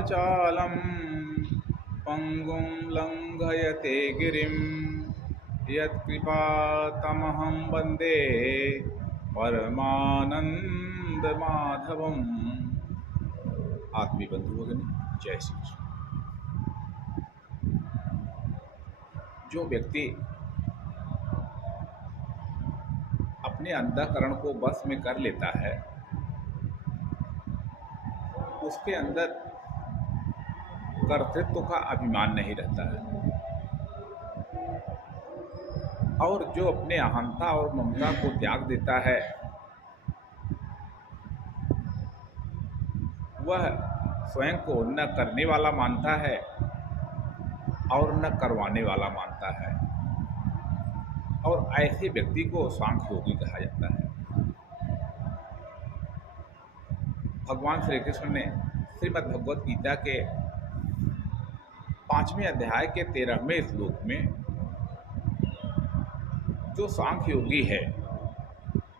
वाचालं पंगुं लंघयते गिरिं यत्कृपातमहं वन्दे परमानंदमाधवम्। आत्मीय बंधु भगिनी, जय श्री कृष्ण। जो व्यक्ति अपने अंतःकरण को बस में कर लेता है, उसके अंदर कर्तृत्व का अभिमान नहीं रहता है, और जो अपने अहंता और ममता को त्याग देता है, वह स्वयं को न करने वाला मानता है और न करवाने वाला मानता है, और ऐसे व्यक्ति को सांख्य योगी कहा जाता है। भगवान श्री कृष्ण ने श्रीमद् भगवद गीता के 5वें अध्याय के 13वें श्लोक में जो सांख्य योगी है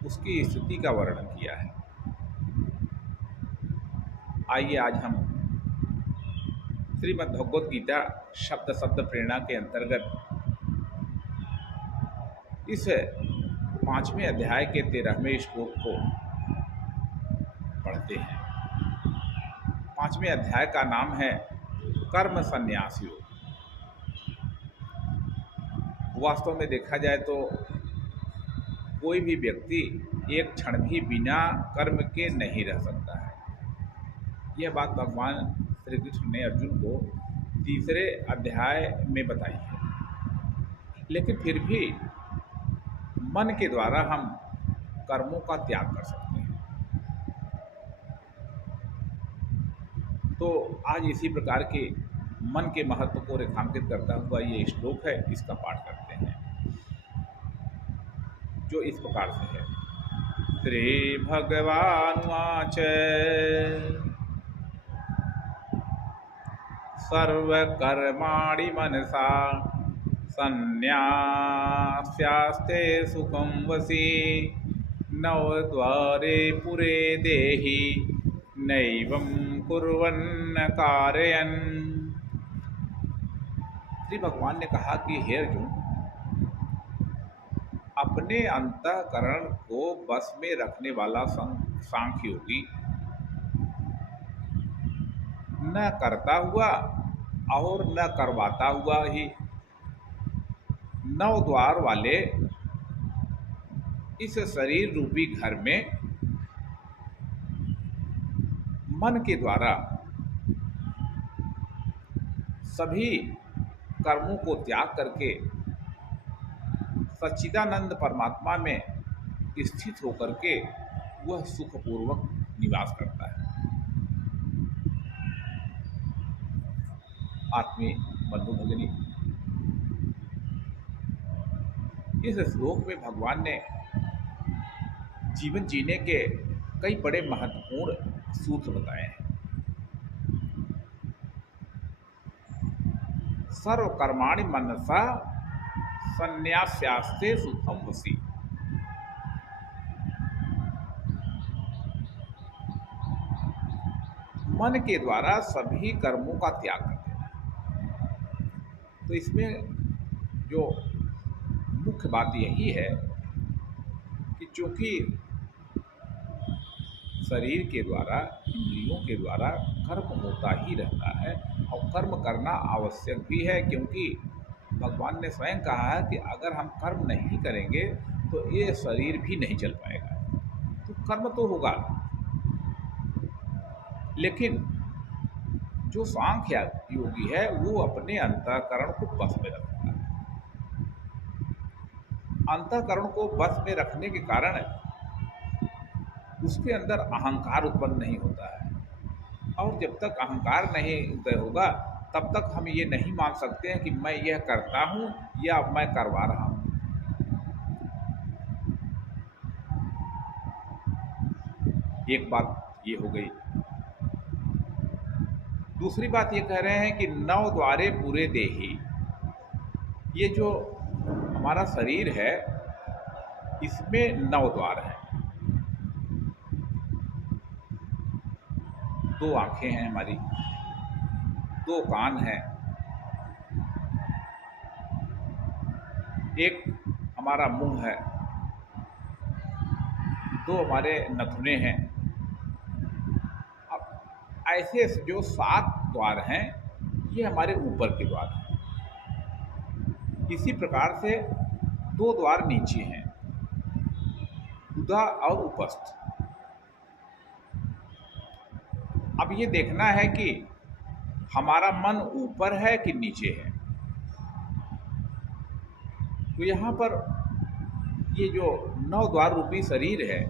उसकी स्थिति का वर्णन किया है। आइए आज हम श्रीमद् भगवद गीता शब्द शब्द प्रेरणा के अंतर्गत इस 5वें अध्याय के 13वें श्लोक को पढ़ते हैं। 5वें अध्याय का नाम है कर्म संन्यास योग। वास्तव में देखा जाए तो कोई भी व्यक्ति एक क्षण भी बिना कर्म के नहीं रह सकता है। यह बात भगवान श्री कृष्ण ने अर्जुन को 3रे अध्याय में बताई है। लेकिन फिर भी मन के द्वारा हम कर्मों का त्याग कर सकते हैं। तो आज इसी प्रकार के मन के महत्व को रेखांकित करता हुआ ये श्लोक है, इसका पाठ करते हैं, जो इस प्रकार से है। श्री भगवानुवाच सर्वकर्माणि मनसा संन्यास्यास्ते सुखं वसी नवद्वारे पुरे देहि नैवं कुर्वन्न कारयन्। श्री भगवान ने कहा कि हे अर्जुन, अपने अंतःकरण को बस में रखने वाला सांख्य योगी न करता हुआ और न करवाता हुआ ही 9 द्वार वाले इस शरीर रूपी घर में मन के द्वारा सभी कर्मों को त्याग करके सच्चिदानंद परमात्मा में स्थित होकर के वह सुखपूर्वक निवास करता है। आत्मीय बंधु भगिनी, इस श्लोक में भगवान ने जीवन जीने के कई बड़े महत्वपूर्ण सूत्र बताए हैं। सर्व कर्माणि मनसा संन्यास्यास्ते सुखम वसी। मन के द्वारा सभी कर्मों का त्याग करते हैं। तो इसमें जो मुख्य बात यही है कि चूंकि शरीर के द्वारा, इंद्रियों के द्वारा कर्म होता ही रहता है और कर्म करना आवश्यक भी है, क्योंकि भगवान ने स्वयं कहा है कि अगर हम कर्म नहीं करेंगे तो ये शरीर भी नहीं चल पाएगा। तो कर्म तो होगा, लेकिन जो सांख्य योगी है वो अपने अंतःकरण को बस में रखता है। अंतःकरण को बस में रखने के कारण उसके अंदर अहंकार उत्पन्न नहीं होता है, और जब तक अहंकार नहीं उदय होगा तब तक हम ये नहीं मान सकते हैं कि मैं यह करता हूँ या मैं करवा रहा हूँ। एक बात ये हो गई। दूसरी बात ये कह रहे हैं कि 9 द्वारे पूरे देहि। ये जो हमारा शरीर है इसमें 9 द्वार हैं। 2 आंखें हैं हमारी, दो कान हैं, एक हमारा मुंह है, दो हमारे नथुने हैं। अब ऐसे जो 7 द्वार हैं ये हमारे ऊपर के द्वार हैं। इसी प्रकार से 2 द्वार नीचे हैं, उदा और उपस्थ। अब ये देखना है कि हमारा मन ऊपर है कि नीचे है। तो यहाँ पर ये जो 9 द्वार रूपी शरीर है,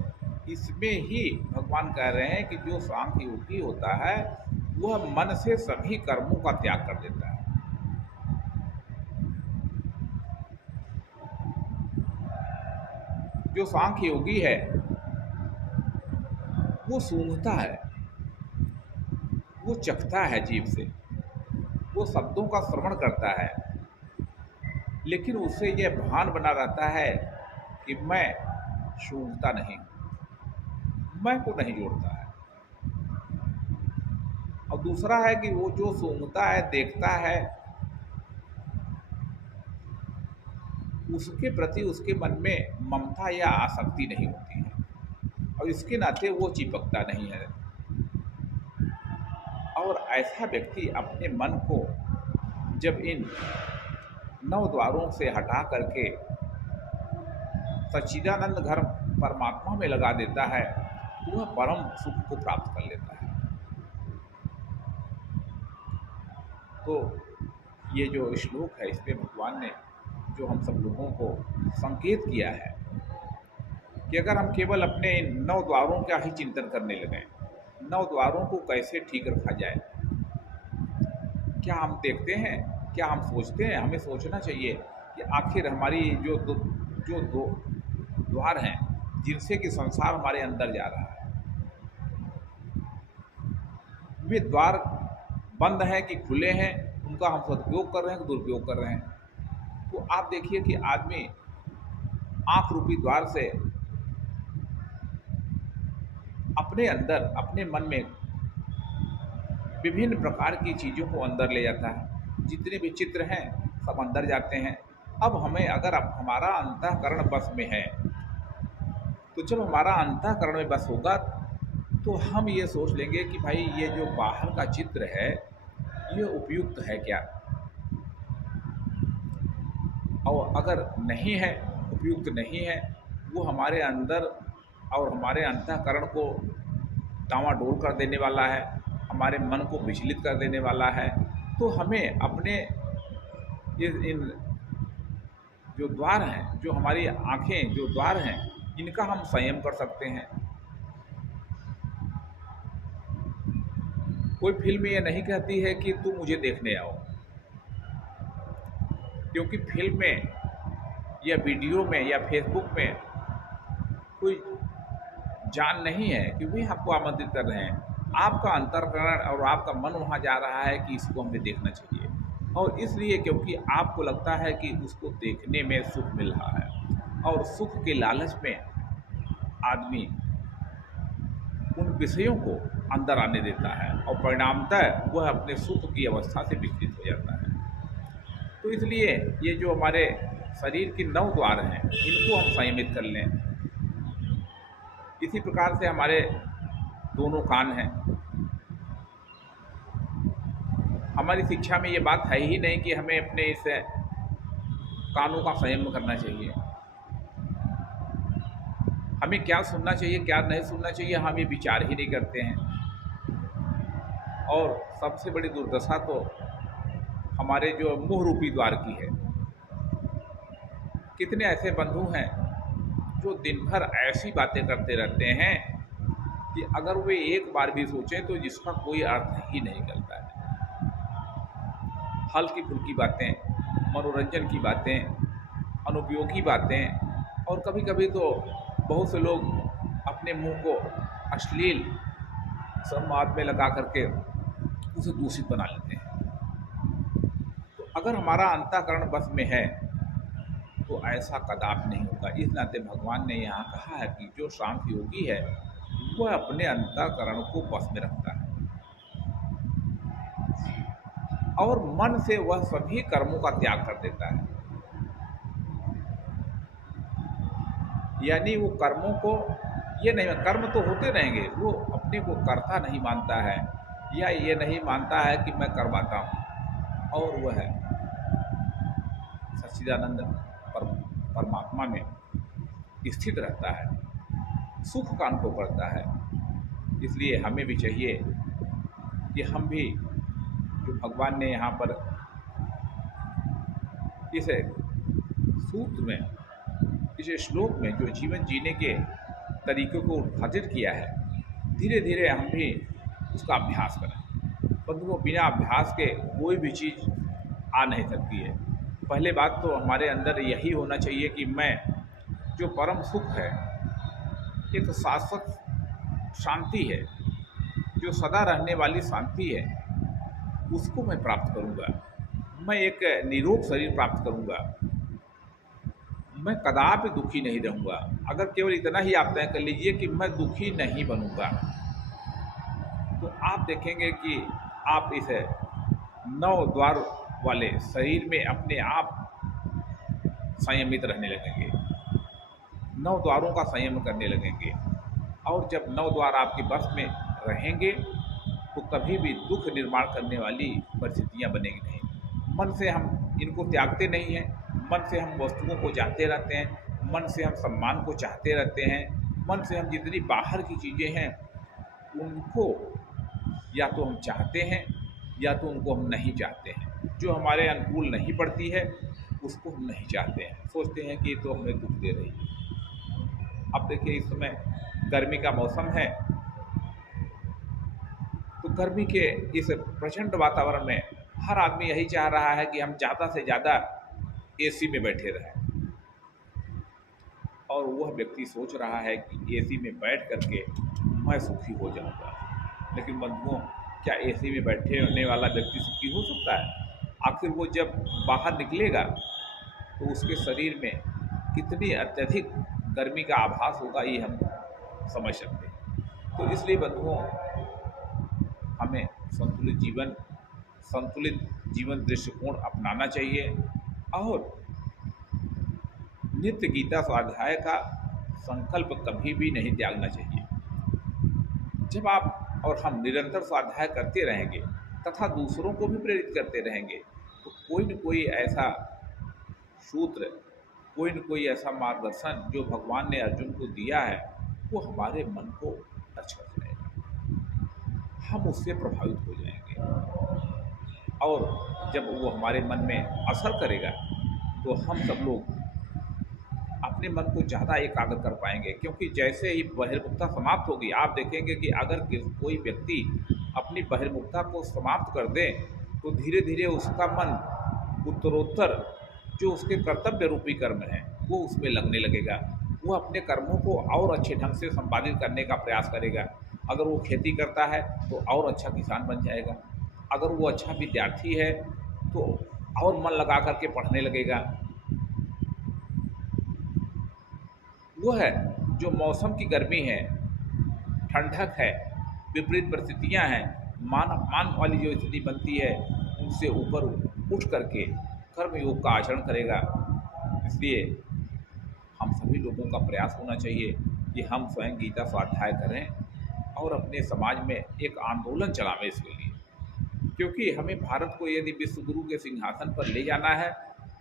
इसमें ही भगवान कह रहे हैं कि जो सांख्य योगी होता है वह मन से सभी कर्मों का त्याग कर देता है। जो सांख्य योगी है वो सूंघता है, वो चखता है जीभ से, वो शब्दों का श्रवण करता है, लेकिन उसे यह भान बना रहता है कि मैं सूंघता नहीं, मैं को नहीं जोड़ता है। और दूसरा है कि वो जो सूंघता है, देखता है, उसके प्रति उसके मन में ममता या आसक्ति नहीं होती है और इसके नाते वो चिपकता नहीं है। और ऐसा व्यक्ति अपने मन को जब इन 9 द्वारों से हटा करके सच्चिदानंद घर परमात्मा में लगा देता है तो वह परम सुख को प्राप्त कर लेता है। तो ये जो श्लोक है इसमें भगवान ने जो हम सब लोगों को संकेत किया है कि अगर हम केवल अपने 9 द्वारों का ही चिंतन करने लगें, 9 द्वारों को कैसे ठीक रखा जाए, क्या हम देखते हैं, क्या हम सोचते हैं? हमें सोचना चाहिए कि आखिर हमारी जो दो द्वार हैं जिनसे कि संसार हमारे अंदर जा रहा है, वे द्वार बंद हैं कि खुले हैं, उनका हम सदुपयोग कर रहे हैं कि दुरुपयोग कर रहे हैं। तो आप देखिए कि आदमी आँख रूपी द्वार से अपने अंदर, अपने मन में विभिन्न प्रकार की चीज़ों को अंदर ले जाता है। जितने भी चित्र हैं सब अंदर जाते हैं। अब हमें अगर हमारा अंतःकरण बस में है, तो जब हमारा अंतःकरण में बस होगा तो हम ये सोच लेंगे कि भाई ये जो बाहर का चित्र है ये उपयुक्त है क्या, और अगर नहीं है, उपयुक्त नहीं है, वो हमारे अंदर और हमारे अंतःकरण को डांवाडोल कर देने वाला है, हमारे मन को विचलित कर देने वाला है, तो हमें अपने इन जो द्वार हैं, जो हमारी आँखें जो द्वार हैं, इनका हम संयम कर सकते हैं। कोई फिल्म ये नहीं कहती है कि तुम मुझे देखने आओ, क्योंकि फिल्म में या वीडियो में या फेसबुक में कोई जान नहीं है कि वे आपको आमंत्रित कर रहे हैं। आपका अंतःकरण और आपका मन वहाँ जा रहा है कि इसको हमें देखना चाहिए, और इसलिए क्योंकि आपको लगता है कि उसको देखने में सुख मिल रहा है, और सुख के लालच में आदमी उन विषयों को अंदर आने देता है और परिणामतः वह अपने सुख की अवस्था से विचलित हो जाता है। तो इसलिए ये जो हमारे शरीर की 9 द्वार हैं इनको हम संयमित कर लें। इसी प्रकार से हमारे दोनों कान हैं। हमारी शिक्षा में ये बात है ही नहीं कि हमें अपने इस कानों का संयम करना चाहिए। हमें क्या सुनना चाहिए, क्या नहीं सुनना चाहिए, हम ये विचार ही नहीं करते हैं। और सबसे बड़ी दुर्दशा तो हमारे जो मुंह रूपी द्वार की है। कितने ऐसे बंधु हैं जो दिन भर ऐसी बातें करते रहते हैं कि अगर वे एक बार भी सोचें तो जिसका कोई अर्थ ही नहीं निकलता है। हल्की फुल्की बातें, मनोरंजन की बातें, अनुपयोगी बातें, और कभी कभी तो बहुत से लोग अपने मुंह को अश्लील संवाद में लगा करके उसे दूषित बना लेते हैं। तो अगर हमारा अंतःकरण बस में है तो ऐसा कदापि नहीं होगा। इस नाते भगवान ने यहाँ कहा है कि जो सांख्य योगी है वह अपने अंतःकरण को बस में रखता है। और मन से वह सभी कर्मों का त्याग कर देता है। यानी वो कर्मों को, ये नहीं, कर्म तो होते रहेंगे, वो अपने को कर्ता नहीं मानता है, या ये नहीं मानता है कि मैं करवाता हूँ, और वह सच्चिदानंद परमात्मा में स्थित रहता है, सुख का अनुभव करता है। इसलिए हमें भी चाहिए कि हम भी, जो भगवान ने यहाँ पर इस सूत्र में, इस श्लोक में जो जीवन जीने के तरीक़ों को उद्घाटित किया है, धीरे धीरे हम भी उसका अभ्यास करें। बंधुओं, बिना अभ्यास के कोई भी चीज़ आ नहीं सकती है। पहले बात तो हमारे अंदर यही होना चाहिए कि मैं, जो परम सुख है, एक शाश्वत शांति है, जो सदा रहने वाली शांति है, उसको मैं प्राप्त करूँगा। मैं एक निरोग शरीर प्राप्त करूँगा। मैं कदापि दुखी नहीं रहूँगा। अगर केवल इतना ही आप तय कर लीजिए कि मैं दुखी नहीं बनूँगा, तो आप देखेंगे कि आप इस 9 द्वार वाले शरीर में अपने आप संयमित रहने लगेंगे, 9 द्वारों का संयम करने लगेंगे। और जब 9 द्वार आपके वश में रहेंगे तो कभी भी दुख निर्माण करने वाली परिस्थितियां बनेगी नहीं। मन से हम इनको त्यागते नहीं हैं, मन से हम वस्तुओं को चाहते रहते हैं, मन से हम सम्मान को चाहते रहते हैं, मन से हम जितनी बाहर की चीज़ें हैं उनको या तो हम चाहते हैं या तो उनको हम नहीं चाहते हैं। जो हमारे अनुकूल नहीं पड़ती है उसको हम नहीं चाहते हैं, सोचते हैं कि ये तो हमें दुख दे रही है। अब देखिए, इस समय गर्मी का मौसम है, तो गर्मी के इस प्रचंड वातावरण में हर आदमी यही चाह रहा है कि हम ज़्यादा से ज़्यादा एसी में बैठे रहें, और वह व्यक्ति सोच रहा है कि एसी में बैठ करके मैं सुखी हो जाऊंगा। लेकिन बंधुओं, क्या एसी में बैठे होने वाला व्यक्ति सुखी हो सकता है? आखिर वो जब बाहर निकलेगा तो उसके शरीर में कितनी अत्यधिक गर्मी का आभास होगा, ये हम समझ सकते हैं। तो इसलिए बंधुओं, हमें संतुलित जीवन दृष्टिकोण अपनाना चाहिए, और नित्य गीता स्वाध्याय का संकल्प कभी भी नहीं त्यागना चाहिए। जब आप और हम निरंतर स्वाध्याय करते रहेंगे तथा दूसरों को भी प्रेरित करते रहेंगे, तो कोई न कोई ऐसा सूत्र, कोई न कोई ऐसा मार्गदर्शन जो भगवान ने अर्जुन को दिया है, वो हमारे मन को टच कर जाएगा, हम उससे प्रभावित हो जाएंगे। और जब वो हमारे मन में असर करेगा तो हम सब लोग अपने मन को ज़्यादा एकाग्र कर पाएंगे। क्योंकि जैसे ही बहिर्मुखता समाप्त होगी, आप देखेंगे कि अगर कोई व्यक्ति अपनी बहिर्मुखता को समाप्त कर दे तो धीरे धीरे उसका मन उत्तरोत्तर जो उसके कर्तव्य रूपी कर्म हैं वो उसमें लगने लगेगा। वो अपने कर्मों को और अच्छे ढंग से संपादित करने का प्रयास करेगा। अगर वो खेती करता है तो और अच्छा किसान बन जाएगा, अगर वो अच्छा विद्यार्थी है तो और मन लगा करके पढ़ने लगेगा। वो है जो मौसम की गर्मी है, ठंडक है, विपरीत परिस्थितियां हैं, मान वाली जो स्थिति बनती है, उनसे ऊपर उठ करके कर्म योग का आचरण करेगा। इसलिए हम सभी लोगों का प्रयास होना चाहिए कि हम स्वयं गीता स्वाध्याय करें और अपने समाज में एक आंदोलन चलावें इसके लिए। क्योंकि हमें भारत को यदि विश्व गुरु के सिंहासन पर ले जाना है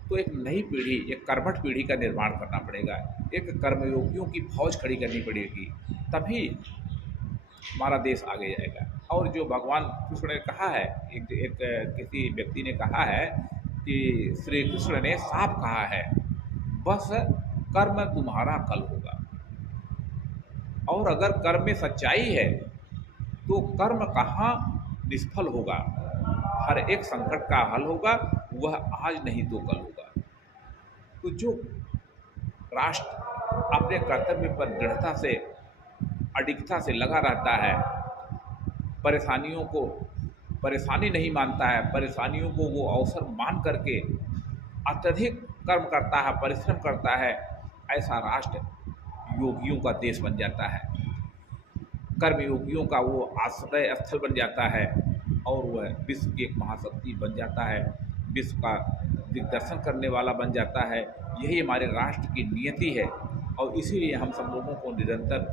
तो एक नई पीढ़ी, एक कर्मठ पीढ़ी का निर्माण करना पड़ेगा, एक कर्मयोगियों की फौज खड़ी करनी पड़ेगी, तभी हमारा देश आगे जाएगा। और जो भगवान कृष्ण ने कहा है, किसी व्यक्ति ने कहा है कि श्री कृष्ण ने साफ कहा है, बस कर्म तुम्हारा कल होगा। और अगर कर्म में सच्चाई है तो कर्म कहाँ निष्फल होगा, हर एक संकट का हल होगा, वह आज नहीं तो कल होगा। तो जो राष्ट्र अपने कर्तव्य पर दृढ़ता से, अडिगता से लगा रहता है, परेशानियों को परेशानी नहीं मानता है, परेशानियों को वो अवसर मान करके अत्यधिक कर्म करता है, परिश्रम करता है, ऐसा राष्ट्र योगियों का देश बन जाता है, कर्मयोगियों का वो आश्रय स्थल बन जाता है। और वह विश्व की एक महाशक्ति बन जाता है, विश्व का दिग्दर्शन करने वाला बन जाता है। यही हमारे राष्ट्र की नियति है और इसीलिए हम सब लोगों को निरंतर